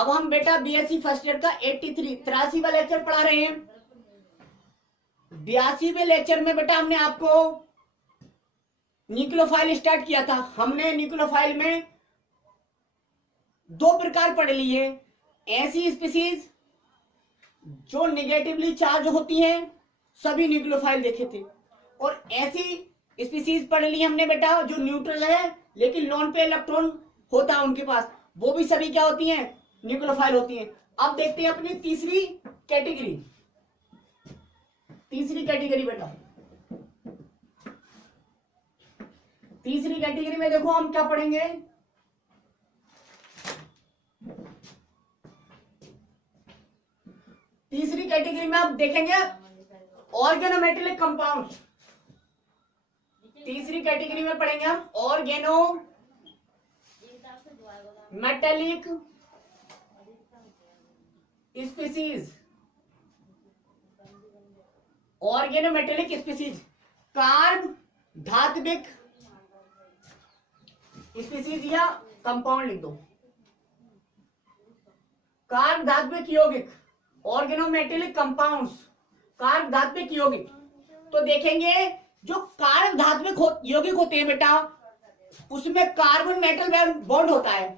अब हम बेटा बीएससी फर्स्ट ईयर का 83वां लेक्चर पढ़ा रहे हैं। 82वें लेक्चर में बेटा हमने आपको न्यूक्लियोफाइल स्टार्ट किया था। हमने न्यूक्लियोफाइल में दो प्रकार पढ़ लिए, ऐसी स्पीसीज जो निगेटिवली चार्ज होती हैं, सभी न्यूक्लियोफाइल देखे थे, और ऐसी स्पीसीज पढ़ ली हमने बेटा जो न्यूट्रल है लेकिन लोन पे इलेक्ट्रॉन होता है उनके पास, वो भी सभी क्या होती हैं, न्यूक्लियोफाइल होती हैं। अब देखते हैं अपनी तीसरी कैटेगरी। तीसरी कैटेगरी बेटा, तीसरी कैटेगरी में देखो हम क्या पढ़ेंगे। तीसरी कैटेगरी में आप देखेंगे ऑर्गेनोमेटेलिक कंपाउंड्स। तीसरी कैटेगरी में पढ़ेंगे हम organometallic species. Organometallic species कार्ब धात्विक स्पीसीज या कंपाउंड लिख दो, कार्ब धात्विक यौगिक, ऑर्गेनोमेटेलिक कंपाउंड्स, कार्ब धात्विक यौगिक। तो देखेंगे जो कार्ब धात्विक यौगिक होते हैं बेटा, उसमें कार्बन मेटल बॉन्ड होता है।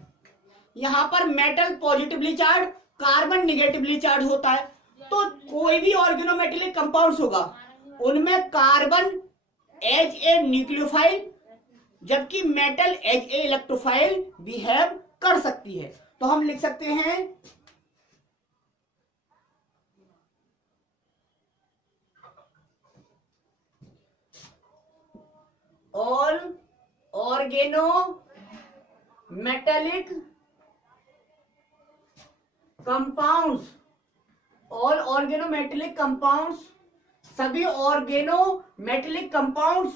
यहां पर metal positively charge, carbon negatively charge होता है। तो कोई भी ऑर्गेनोमेटेलिक कंपाउंड्स होगा उनमें कार्बन एज ए न्यूक्लियोफाइल जबकि metal as a electrophile behave कर सकती है। तो हम लिख सकते हैं all organometallic compounds, all organometallic compounds, सभी ऑर्गेनो मेटेलिक कंपाउंड्स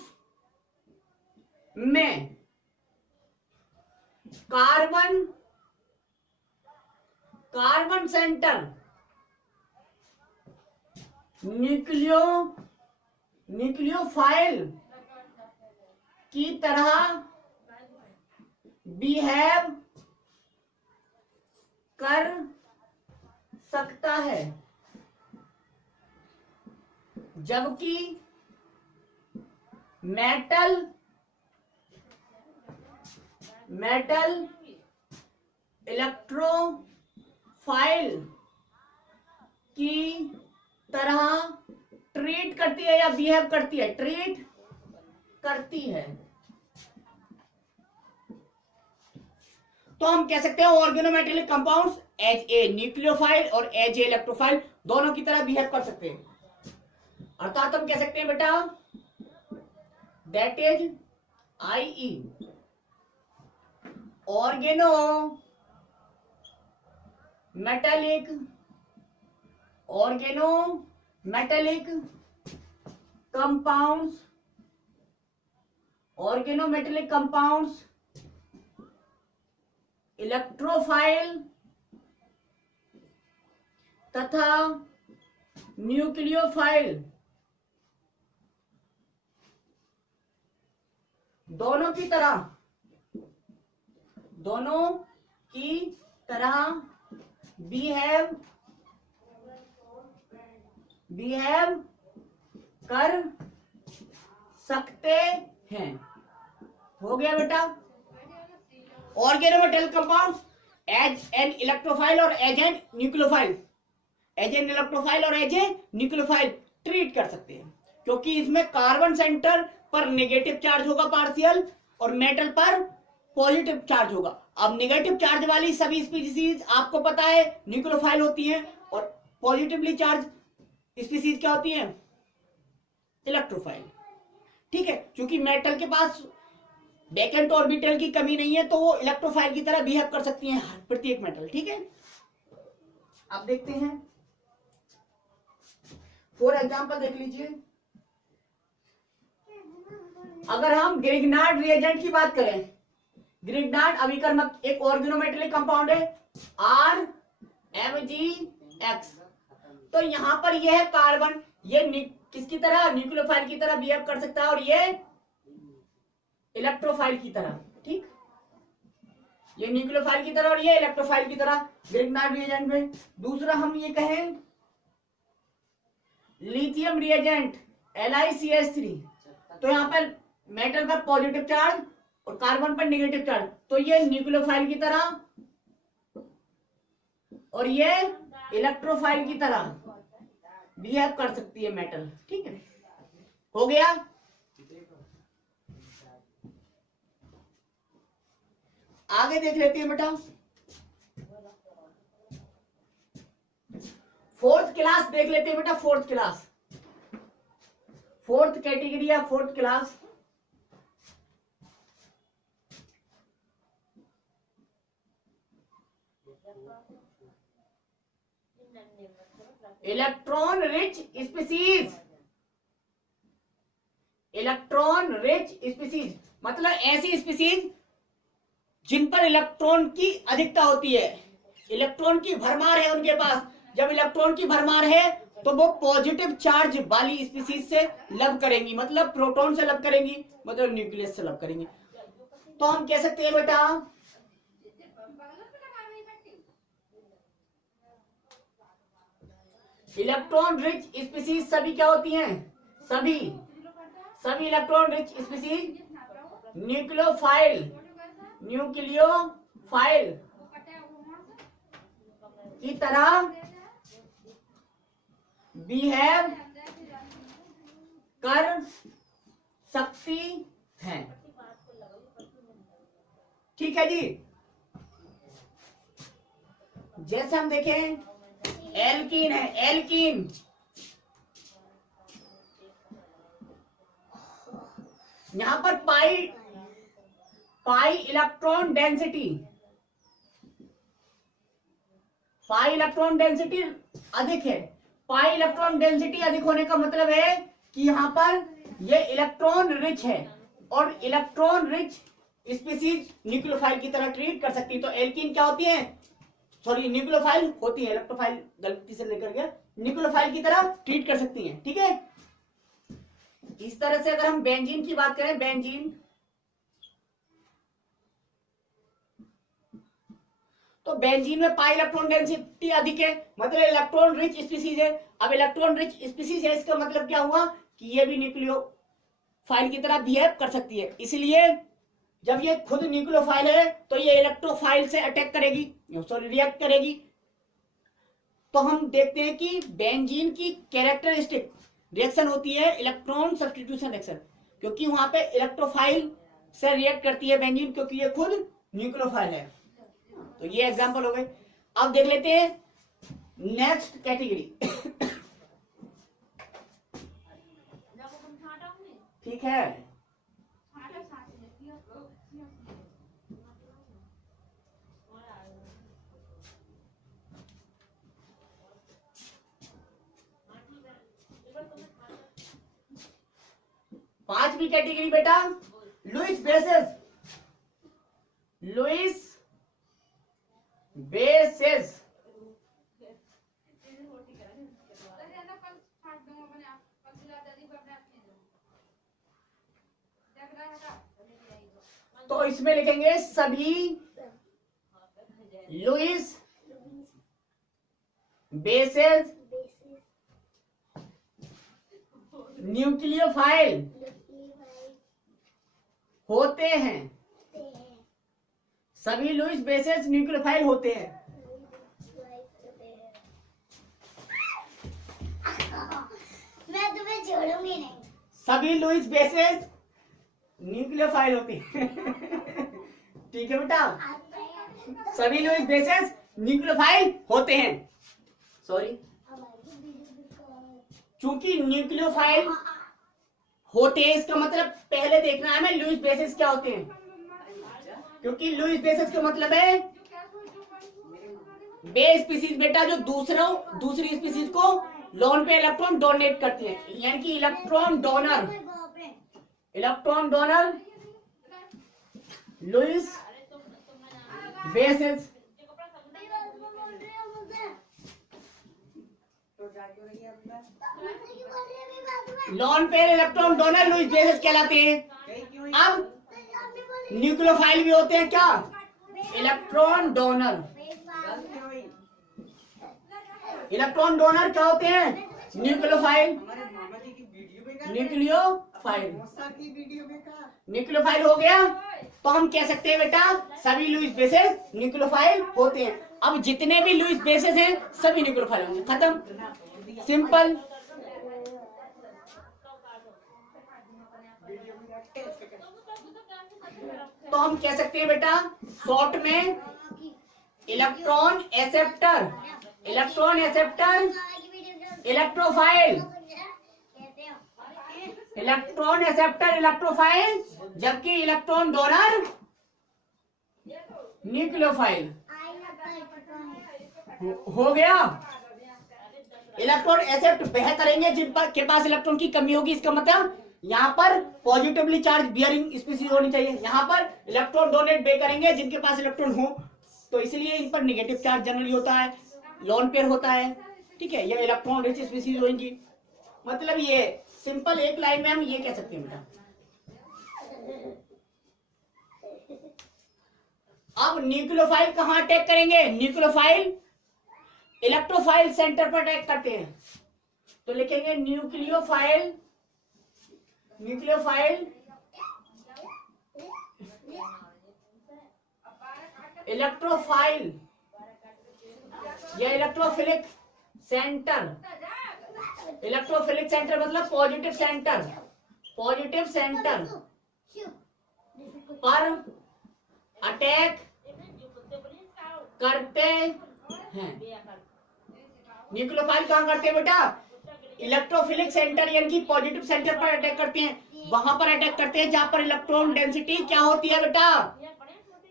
में कार्बन कार्बन सेंटर न्यूक्लियोफाइल की तरह बिहेव कर सकता है, जबकि मेटल इलेक्ट्रोफाइल की तरह ट्रीट करती है या बिहेव करती है, ट्रीट करती है। तो हम कह सकते हैं organometallic compounds as a nucleophile और एज ए इलेक्ट्रोफाइल दोनों की तरह बिहेव कर सकते हैं। अर्थात हम कह सकते हैं बेटा that is I organometallic compounds electrophile तथा न्यूक्लियोफाइल दोनों की तरह बिहेव कर सकते हैं। हो गया बेटा, organometallic compounds as an electrophile और एज एन न्यूक्लियोफाइल, ट्रीट कर सकते हैं, क्योंकि इसमें कार्बन सेंटर पर नेगेटिव चार्ज होगा पार्शियल और मेटल पर पॉजिटिव चार्ज होगा। अब नेगेटिव चार्ज वाली सभी स्पीसीज आपको पता है न्यूक्लियोफाइल होती हैं और पॉजिटिवली चार्ज स्पीसीज क्या होती हैं, इलेक्ट्रोफाइल। ठीक है, क्योंकि मेटल के पास वैकेंट ऑर्बिटल की कमी नहीं है तो वो इलेक्ट्रोफाइल की तरह बिहेव कर सकती हैं प्रत्येक मेटल। ठीक है, अब देखते हैं फॉर एग्जांपल देख लीजिए, अगर हम ग्रिग्नार्ड रिएजेंट की बात करें, ग्रिग्नार्ड अभिकर्मक एक ऑर्गेनोमेटेलिक कंपाउंड है RMgX। तो यहां पर यह है कार्बन, ये किसकी तरह, न्यूक्लियोफाइल की तरह बिहेव कर सकता है और ये इलेक्ट्रोफाइल की तरह। ठीक, ये न्यूक्लियोफाइल की तरह और ये इलेक्ट्रोफाइल की तरह ग्रिग्नार्ड रिएजेंट में। दूसरा हम ये कहें लिथियम रिएजेंट LiCH3, तो यहाँ पर मेटल पर पॉजिटिव चार्ज और कार्बन पर नेगेटिव चार्ज, तो ये न्यूक्लियोफाइल की तरह और ये इलेक्ट्रोफाइल की तरह बिहेव कर सकती है मेटल। ठीक है, हो गया। आगे देख लेते हैं बेटा, फोर्थ क्लास देख लेते हैं बेटा। फोर्थ क्लास, फोर्थ कैटेगरी या fourth class, electron rich species. Electron rich species मतलब ऐसी स्पीसीज जिन पर इलेक्ट्रॉन की अधिकता होती है, इलेक्ट्रॉन की भरमार है उनके पास। जब इलेक्ट्रॉन की भरमार है तो वो पॉजिटिव चार्ज वाली स्पीसीज से लव करेंगी, मतलब प्रोटॉन से लव करेंगी, मतलब न्यूक्लियस से लव करेंगी। तो हम कह सकते हैं बेटा इलेक्ट्रॉन रिच स्पीसीज सभी क्या होती हैं, सभी इलेक्ट्रॉन रिच स्पीसीज न्यूक्लियोफाइल की तरह बिहेव कर सकती हैं। ठीक है जी। जैसे हम देखें एल्कीन है, एल्कीन यहां पर पाई इलेक्ट्रॉन डेंसिटी अधिक है। पाई इलेक्ट्रॉन डेंसिटी अधिक होने का मतलब है कि यहां पर ये इलेक्ट्रॉन रिच है और इलेक्ट्रॉन रिच स्पीसीज न्यूक्लियोफाइल की तरह ट्रीट कर सकती है। तो एल्कीन क्या होती है, सॉरी न्यूक्लियोफाइल होती है, इलेक्ट्रोफाइल गलती से लेकर गया, न्यूक्लियोफाइल की तरह ट्रीट कर सकती हैं। ठीक है, इस तरह से अगर हम बेंजीन की बात करें, बेंजीन तो बेंजीन में पाई इलेक्ट्रॉन डेंसिटी अधिक है, मतलब इलेक्ट्रॉन रिच स्पीसीज है। अब इलेक्ट्रॉन रिच स्पीसीज है, इसका मतलब क्या हुआ कि ये भी न्यूक्लियोफाइल की तरह बिहेव कर सकती है। इसलिए जब ये खुद न्यूक्लियोफाइल है तो ये इलेक्ट्रोफाइल से अटैक करेगी, सॉरी रिएक्ट करेगी। तो हम देखते हैं कि बेंजीन की कैरेक्टरिस्टिक रिएक्शन होती है इलेक्ट्रॉन सब्स्टिट्यूशन रिएक्शन, क्योंकि वहां पे इलेक्ट्रोफाइल से रिएक्ट करती है बेंजीन, क्योंकि ये खुद न्यूक्लियोफाइल है। तो ये एग्जांपल हो गए। अब देख लेते हैं नेक्स्ट कैटेगरी। ठीक है, पांचवी कैटेगरी बेटा लुईस बेसेस। तो इसमें लिखेंगे सभी लुईस बेसेस न्यूक्लियोफाइल होते हैं। सभी लुईस बेसेस न्यूक्लियोफाइल होते हैं। मैं तुम्हें छोड़ूंगी नहीं। सभी लुईस बेसेस न्यूक्लियोफाइल होते हैं। ठीक है बेटा, सभी लुईस बेसेस न्यूक्लियोफाइल होते हैं। सॉरी, चूंकि न्यूक्लियोफाइल होते हैं इसका मतलब पहले देखना है हमें लुईस बेसेस क्या होते हैं, क्योंकि लुईस बेसेस का मतलब है बे स्पीसीज बेटा जो दूसरी स्पीसीज को लोन पे इलेक्ट्रॉन डोनेट करती है, यानी कि electron donor Lewis bases. Lone pair electron donor Lewis bases कहलाते हैं। अब न्यूक्लियोफाइल भी होते हैं क्या, इलेक्ट्रॉन डोनर। इलेक्ट्रॉन डोनर क्या होते हैं? न्यूक्लियोफाइल। न्यूक्लियोफाइल न्यूक्लियोफाइल हो गया। तो हम कह सकते हैं बेटा सभी लुईस बेसेस न्यूक्लियोफाइल होते हैं। अब जितने भी लुईस बेसेस हैं सभी न्यूक्लियोफाइल होंगे। खत्म, सिंपल। तो हम कह सकते हैं बेटा शॉर्ट में electron acceptor, electron acceptor, electrophile, electron acceptor, electrophile, जबकि इलेक्ट्रॉन डोनर न्यूक्लियोफाइल। हो गया। इलेक्ट्रॉन एक्सेप्ट वह करेंगे जिन पर के पास इलेक्ट्रॉन की कमी होगी। इसका मतलब यहाँ पर पॉजिटिवली चार्ज बियरिंग स्पीशीज होनी चाहिए, यहाँ पर इलेक्ट्रॉन डोनेट वे करेंगे जिनके पास इलेक्ट्रॉन हो, तो इसलिए इन पर नेगेटिव चार्ज जनरली होता है, लोन पेयर होता है। ठीक है, ये इलेक्ट्रॉन रिच स्पीशीज होंगी। मतलब ये सिंपल एक लाइन में हम ये कह सकते हैं बेटा। अब न्यूक्लियोफाइल कहाँ अटैक करेंगे? न्यूक्लियोफाइल इलेक्ट्रोफाइल सेंटर पर अटैक करते हैं। तो लिखेंगे न्यूक्लियोफाइल, न्यूक्लियोफाइल इलेक्ट्रोफाइल या इलेक्ट्रोफिलिक सेंटर। इलेक्ट्रोफिलिक सेंटर मतलब पॉजिटिव सेंटर, पॉजिटिव सेंटर पर अटैक करते हैं। न्यूक्लियोफाइल कहां करते हैं बेटा? इलेक्ट्रोफिलिक सेंटर यानी कि पॉजिटिव सेंटर पर अटैक करते हैं। वहां पर अटैक करते हैं जहां पर इलेक्ट्रॉन डेंसिटी क्या होती है बेटा?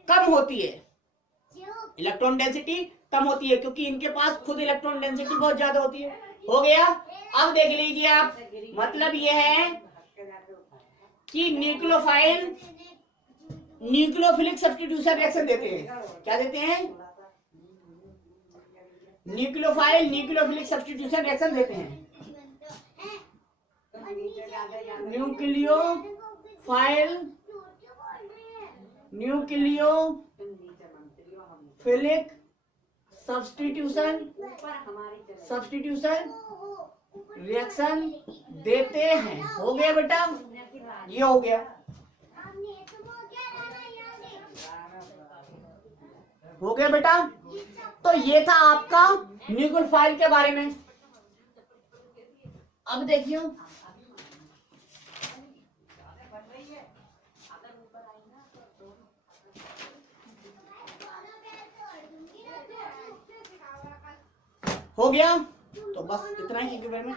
कम होती है। इलेक्ट्रॉन डेंसिटी कम होती है क्योंकि इनके पास खुद इलेक्ट्रॉन डेंसिटी बहुत ज्यादा होती है। हो गया। अब देख लीजिए आप, मतलब यह है कि न्यूक्लियोफाइल न्यूक्लियोफिलिक सब्स्टिट्यूशन रिएक्शन देते हैं। क्या देते हैं? न्यूक्लियोफाइल न्यूक्लियोफिलिक सब्स्टिट्यूशन रिएक्शन देते हैं। न्यूक्लियोफाइल न्यूक्लियोफिलिक सब्स्टिट्यूशन रिएक्शन देते हैं। हो गया बेटा, ये हो गया। हो गया बेटा। तो ये था आपका न्यूक्लियोफाइल के बारे में। अब देखियो, हो गया। तो बस इतना ही के बारे में।